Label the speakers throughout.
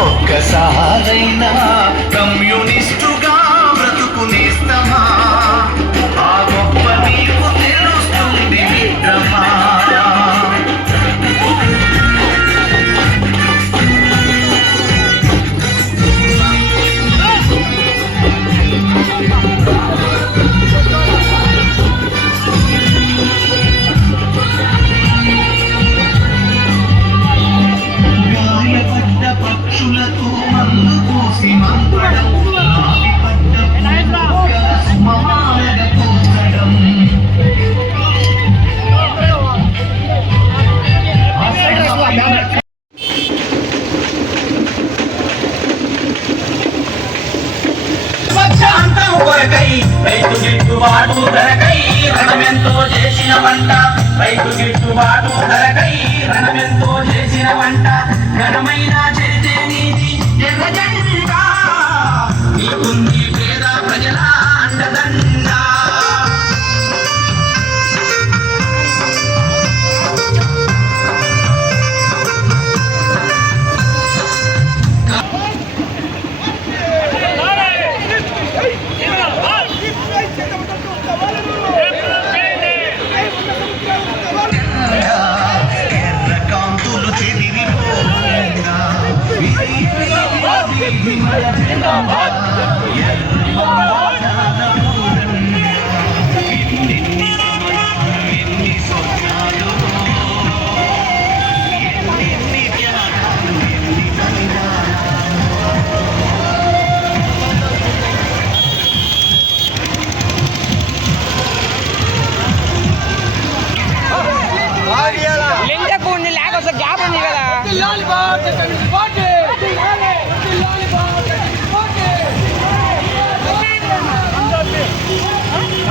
Speaker 1: ఒక్కసారైనా
Speaker 2: కమ్యూని గిట్టుబాటు ధరకై రణమెంతో చేసిన వంట. రైతు గిట్టుబాటు ధరకై రణమెంతో చేసిన వంట. ఘనమైన
Speaker 3: కాస్త గ్యాప్ ఉంది కదా.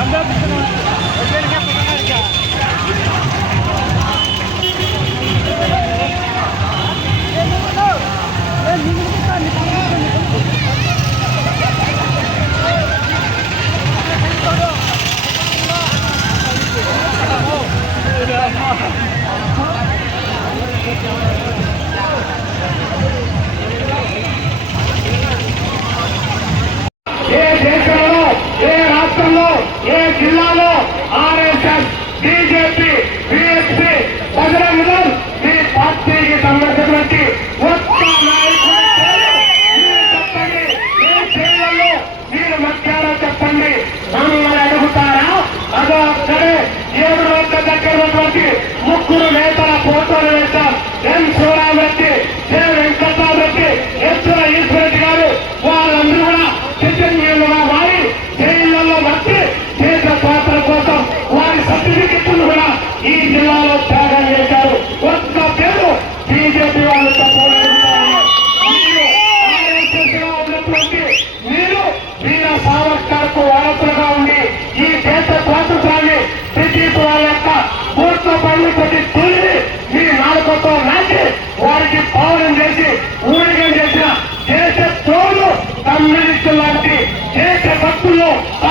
Speaker 4: అందరూ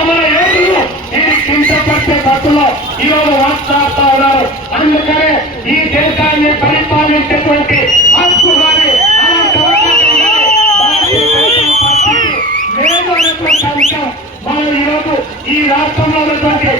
Speaker 4: తమల ఏడులు ఈ కించపట్టే బస్సులో ఈరోజు మాట్లాడుతూ ఉన్నారు. అందుకనే ఈ దేశాన్ని పరిపాలించేటువంటి హక్కు కానీ మనం ఈరోజు ఈ రాష్ట్రంలో ఉన్నటువంటి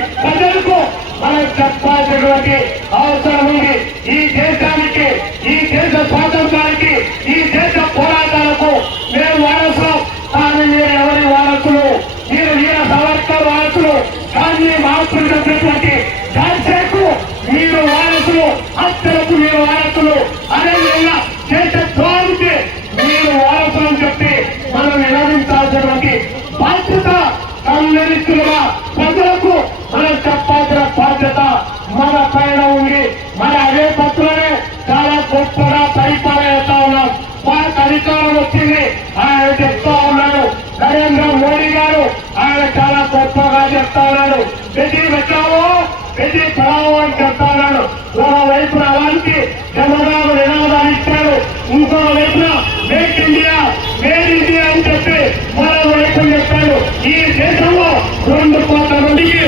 Speaker 4: పైన ఉంది. మరి అదే పత్రులనే చాలా గొప్పగా పరిపాలన ఉన్నాం. మాకు అధికారం వచ్చింది. ఆయన చెప్తా ఉన్నాడు. నరేంద్ర మోడీ గారు ఆయన చాలా గొప్పగా చెప్తా ఉన్నాడు. ప్రతి బచావో ప్రతి పడావో అని చెప్తా ఉన్నాడు. ఒకవైపున అలాంటి చంద్రబాబు నినాదాలు ఇచ్చాడు. ఇంకో వైపున మేక్ ఇండియా మేడ్ ఇండియా అని చెప్పి మరో వైపు చెప్పాడు. ఈ దేశంలో రెండు కోట్ల మందికి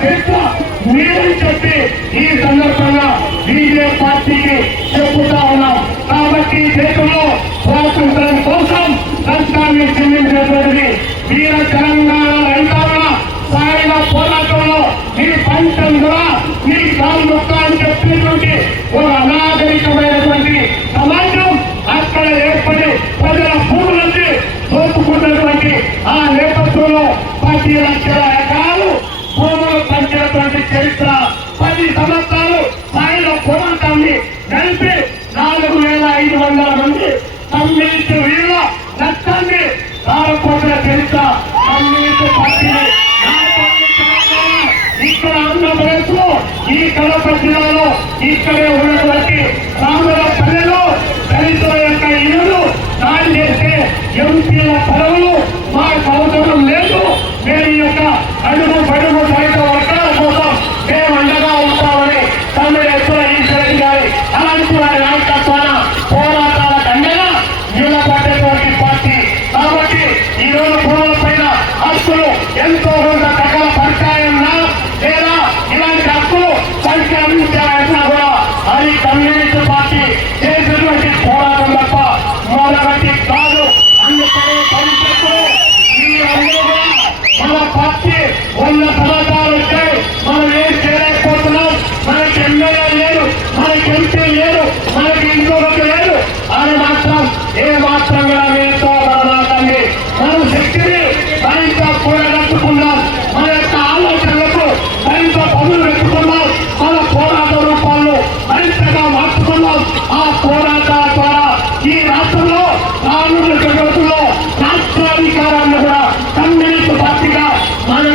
Speaker 4: చరిత్ర మీరని చెప్పి ఈ సందర్భంగా బీజే పార్టీకి చెప్పుతా ఉన్నాం. కాబట్టి దేశంలో స్వాతంత్రం కోసం రక్తాన్ని చెందించినటువంటిది వీర తెలంగాణ రైతాంగ సాయుధ పోరాటంలో మీ పంచం కూడా మీ కలిపి నాలుగు వేల ఐదు వందల మంది కమ్యూనిస్ట్ వీళ్ళ రక్తాన్ని దారపోసిన చరిత్ర కమ్యూనిస్ట్ పార్టీని ఇక్కడ ఆంధ్రప్రదేశ్లో ఈ కడప జిల్లాలో ఇక్కడే ఉన్నటువంటి మొదటి రాష్ట్రాధికారాన్ని కూడా కమ్యూనిస్ట్ పార్టీగా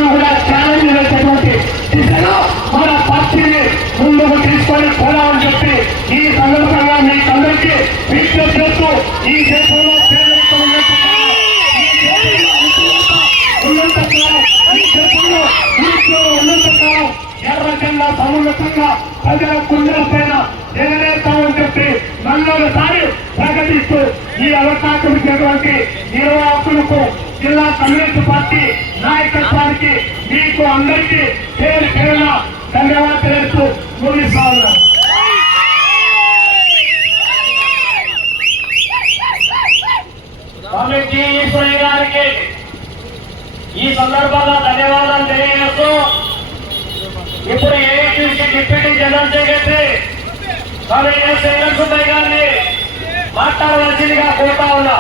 Speaker 4: కూడా ఛాలెంజ్ చేసేటువంటి దిశగా మన పార్టీని ముందుకు తీసుకొని పోదామని చెప్పి ఈ సందర్భంగా మీకందరికీ విజ్ఞప్తి చేస్తూ ఈ దేశంలో ఈ దేశంలో ఈ దేశంలో సమున్నతంగా ప్రజల కుండల పైన ఎగరేస్తామని చెప్పి మళ్ళొకసారి ప్రకటిస్తూ ఈ అవకాశం ఇచ్చినటువంటి నిర్వాహకులకు జిల్లా కమ్యూనిస్ట్ పార్టీ నాయకత్వానికి మీకు అందరికీ పేరు పేరున ధన్యవాదాలు తెలుస్తూ ముగిస్తా ఉన్నాను
Speaker 2: ఈశ్వరి గారికి ఈ సందర్భంగా ధన్యవాదాలు తెలియజేస్తూ ఇప్పుడు AITC deputy general secretary committee Sailam Subbaiah గారిని మాట్లాడవలసిందిగా కోరుతా ఉన్నా.